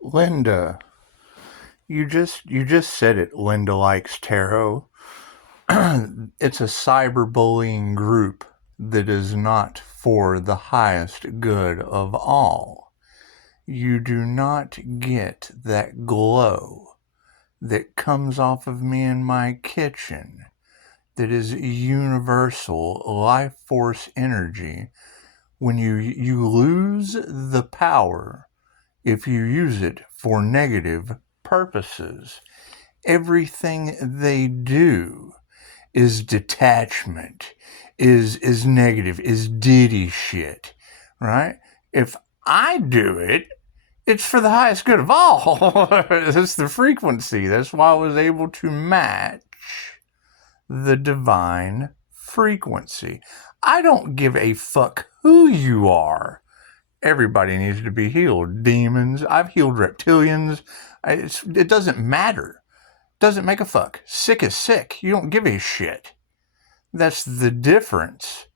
Linda, you just said it. Linda likes tarot. It's a cyberbullying group that is not for the highest good of all. You do not get that glow that comes off of me in my kitchen that is universal life force energy when you lose the power if you use it for negative purposes. Everything they do is detachment, is negative, is diddy shit, right? If I do it, it's for the highest good of all. That's the frequency. That's why I was able to match the divine frequency. I don't give a fuck who you are. Everybody needs to be healed. Demons. I've healed reptilians. It doesn't matter. Doesn't make a fuck. Sick is sick. You don't give a shit. That's the difference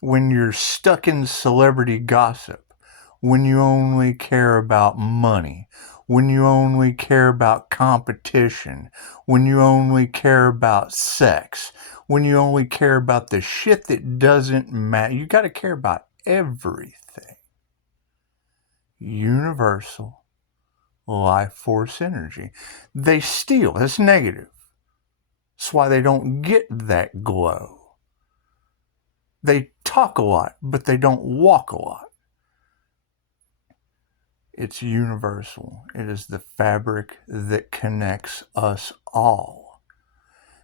when you're stuck in celebrity gossip, when you only care about money, when you only care about competition, when you only care about sex, when you only care about the shit that doesn't matter. You got to care about everything. Universal life force energy. They steal. That's negative. That's why they don't get that glow. They talk a lot, but they don't walk a lot. It's universal. It is the fabric that connects us all.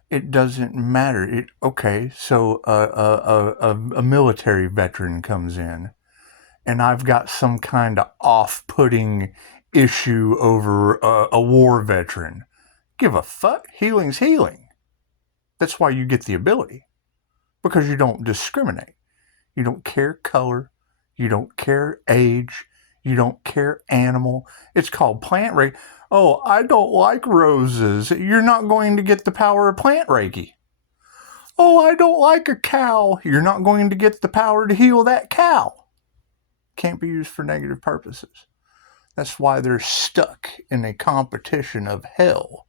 It doesn't matter. So a military veteran comes in, and I've got some kind of off-putting issue over a war veteran. Give a fuck. Healing's healing. That's why you get the ability. Because you don't discriminate. You don't care color. You don't care age. You don't care animal. It's called plant reiki. Oh, I don't like roses. You're not going to get the power of plant reiki. Oh, I don't like a cow. You're not going to get the power to heal that cow. Can't be used for negative purposes. That's why they're stuck in a competition of hell.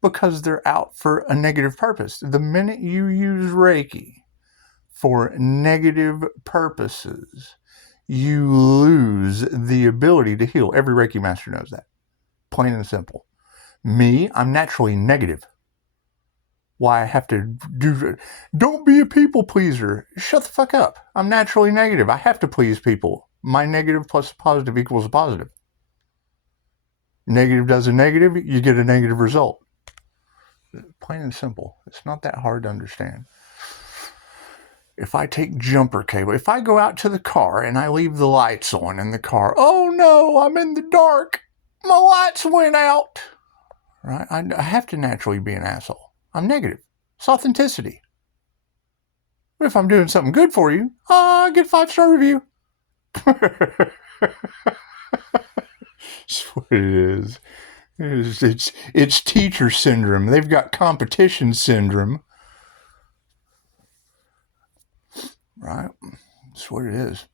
Because they're out for a negative purpose. The minute you use Reiki for negative purposes, you lose the ability to heal. Every Reiki master knows that. Plain and simple. Me, I'm naturally negative. Why I have to don't be a people pleaser. Shut the fuck up. I'm naturally negative. I have to please people. My negative plus a positive equals a positive. Negative does a negative, you get a negative result. Plain and simple. It's not that hard to understand. If I take jumper cable, if I go out to the car and I leave the lights on in the car, oh no, I'm in the dark. My lights went out. Right? I have to naturally be an asshole. I'm negative. It's authenticity. But if I'm doing something good for you, I get a 5-star review. That's what it is. It's teacher syndrome. They've got competition syndrome. Right? That's what it is.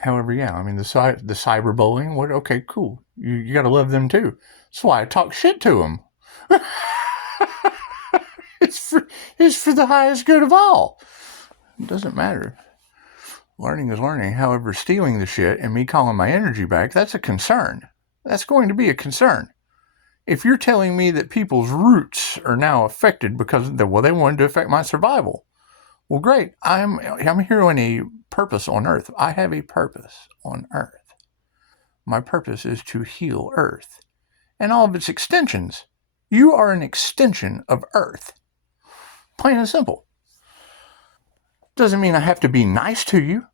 However, yeah, I mean, the cyberbullying, okay, cool. You got to love them too. That's why I talk shit to them. It's for the highest good of all. It doesn't matter. Learning is learning. However, stealing the shit and me calling my energy back, that's a concern. That's going to be a concern. If you're telling me that people's roots are now affected because they wanted to affect my survival, well, great. I'm here on a purpose on Earth. I have a purpose on Earth. My purpose is to heal Earth and all of its extensions. You are an extension of Earth. Plain and simple. Doesn't mean I have to be nice to you.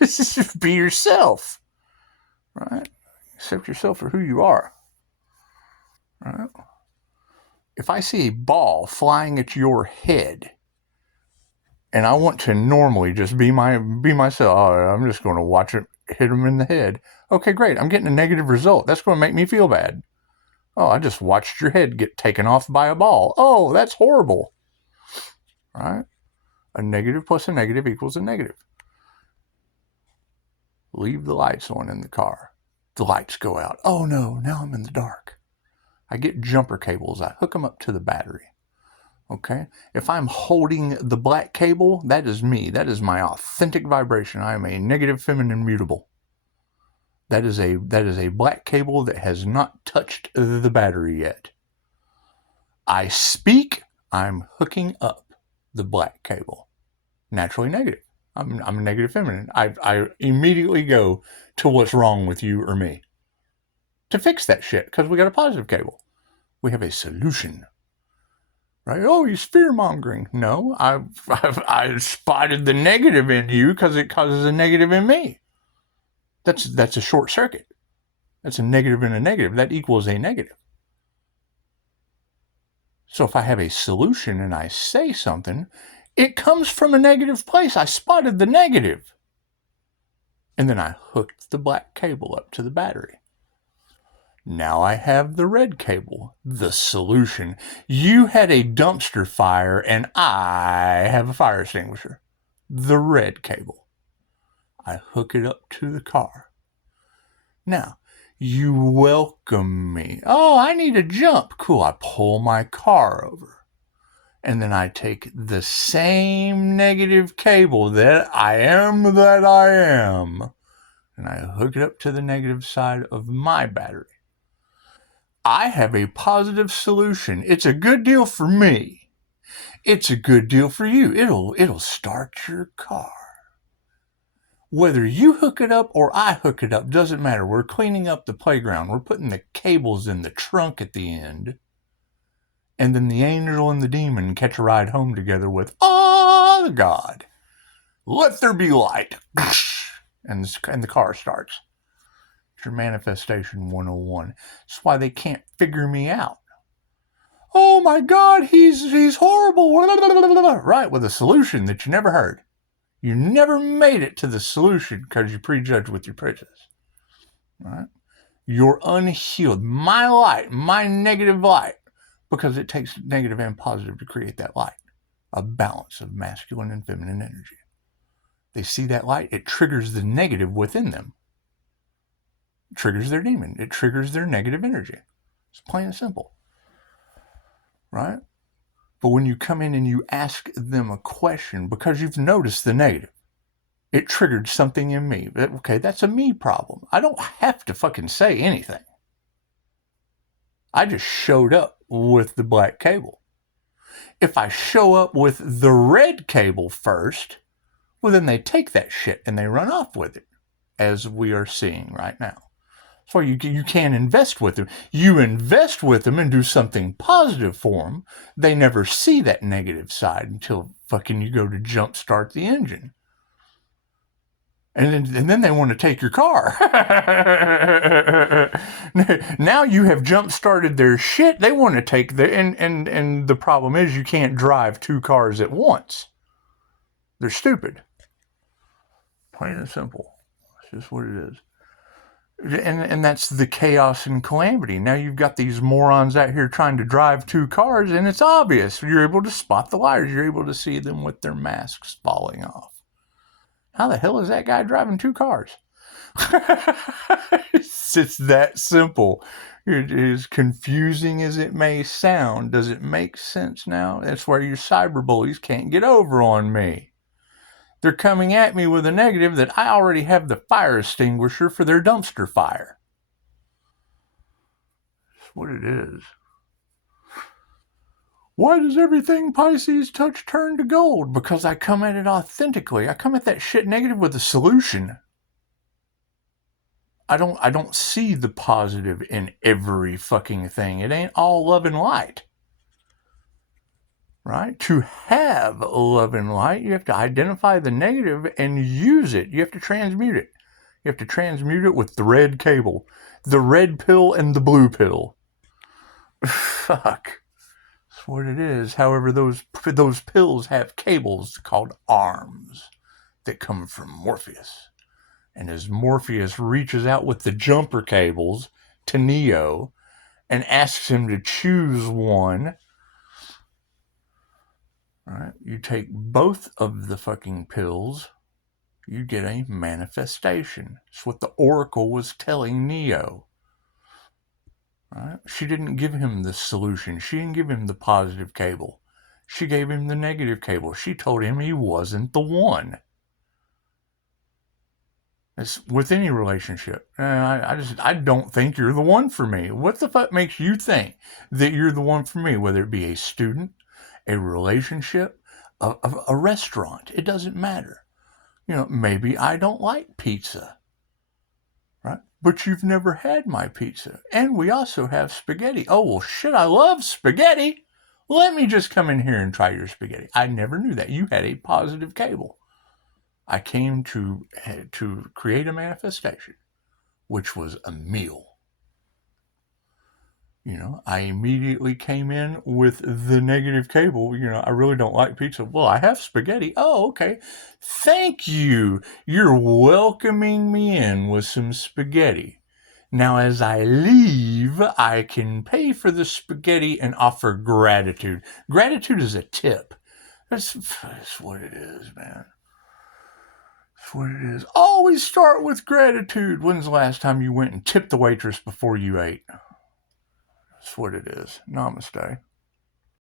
Just be yourself. Right? Accept yourself for who you are. Right? If I see a ball flying at your head, and I want to normally just be myself, I'm just going to watch it hit him in the head. Okay, great. I'm getting a negative result. That's going to make me feel bad. Oh, I just watched your head get taken off by a ball. Oh, that's horrible. Right? A negative plus a negative equals a negative. Leave the lights on in the car. The lights go out. Oh no, now I'm in the dark. I get jumper cables. I hook them up to the battery. Okay? If I'm holding the black cable, that is me. That is my authentic vibration. I am a negative feminine mutable. That is a black cable that has not touched the battery yet. I speak, I'm hooking up the black cable. Naturally negative. I'm a negative feminine. I immediately go to what's wrong with you or me to fix that shit because we got a positive cable. We have a solution. Right? Oh, he's fear-mongering. No, I spotted the negative in you because it causes a negative in me. That's a short circuit. That's a negative and a negative. That equals a negative. So if I have a solution and I say something, it comes from a negative place. I spotted the negative. And then I hooked the black cable up to the battery. Now I have the red cable, the solution. You had a dumpster fire and I have a fire extinguisher, the red cable. I hook it up to the car. Now, you welcome me. Oh, I need a jump. Cool, I pull my car over. And then I take the same negative cable that I am, and I hook it up to the negative side of my battery. I have a positive solution. It's a good deal for me. It's a good deal for you. It'll start your car. Whether you hook it up or I hook it up, doesn't matter. We're cleaning up the playground. We're putting the cables in the trunk at the end. And then the angel and the demon catch a ride home together with, oh, God, let there be light. And the car starts. Your manifestation 101. That's why they can't figure me out. Oh my God, he's horrible. Right, with a solution that you never heard. You never made it to the solution because you prejudged with your prejudice. Right? You're unhealed. My light, my negative light, because it takes negative and positive to create that light. A balance of masculine and feminine energy. They see that light, it triggers the negative within them. It triggers their demon. It triggers their negative energy. It's plain and simple. Right? But when you come in and you ask them a question because you've noticed the negative, it triggered something in me. Okay, that's a me problem. I don't have to fucking say anything. I just showed up with the black cable. If I show up with the red cable first, well, then they take that shit and they run off with it, as we are seeing right now. So you can't invest with them. You invest with them and do something positive for them. They never see that negative side until fucking you go to jump start the engine. And then they want to take your car. Now you have jump started their shit. They want to take and the problem is you can't drive two cars at once. They're stupid. Plain and simple. That's just what it is. And that's the chaos and calamity. Now you've got these morons out here trying to drive two cars, and it's obvious. You're able to spot the liars. You're able to see them with their masks falling off. How the hell is that guy driving two cars? It's that simple. As confusing as it may sound, does it make sense now? That's where your cyber bullies can't get over on me. They're coming at me with a negative that I already have the fire extinguisher for their dumpster fire. That's what it is. Why does everything Pisces touch turn to gold? Because I come at it authentically. I come at that shit negative with a solution. I don't see the positive in every fucking thing. It ain't all love and light. Right? To have love and light, you have to identify the negative and use it. You have to transmute it. You have to transmute it with the red cable. The red pill and the blue pill. Fuck. That's what it is. However, those pills have cables called arms that come from Morpheus. And as Morpheus reaches out with the jumper cables to Neo and asks him to choose one, right, you take both of the fucking pills You get a manifestation. It's what the oracle was telling Neo. Right? She didn't give him the solution. She didn't give him the positive cable. She gave him the negative cable. She told him he wasn't the one. It's with any relationship. I don't think you're the one for me. What the fuck makes you think that you're the one for me? Whether it be a student, a relationship, a restaurant, it doesn't matter. Maybe I don't like pizza, right? But you've never had my pizza. And we also have spaghetti. Oh, well, shit, I love spaghetti. Let me just come in here and try your spaghetti. I never knew that. You had a positive cable. I came to create a manifestation, which was a meal. I immediately came in with the negative cable. I really don't like pizza. Well, I have spaghetti. Oh, okay. Thank you. You're welcoming me in with some spaghetti. Now, as I leave, I can pay for the spaghetti and offer gratitude. Gratitude is a tip. That's what it is, man. That's what it is. Always start with gratitude. When's the last time you went and tipped the waitress before you ate? That's what it is. Namaste.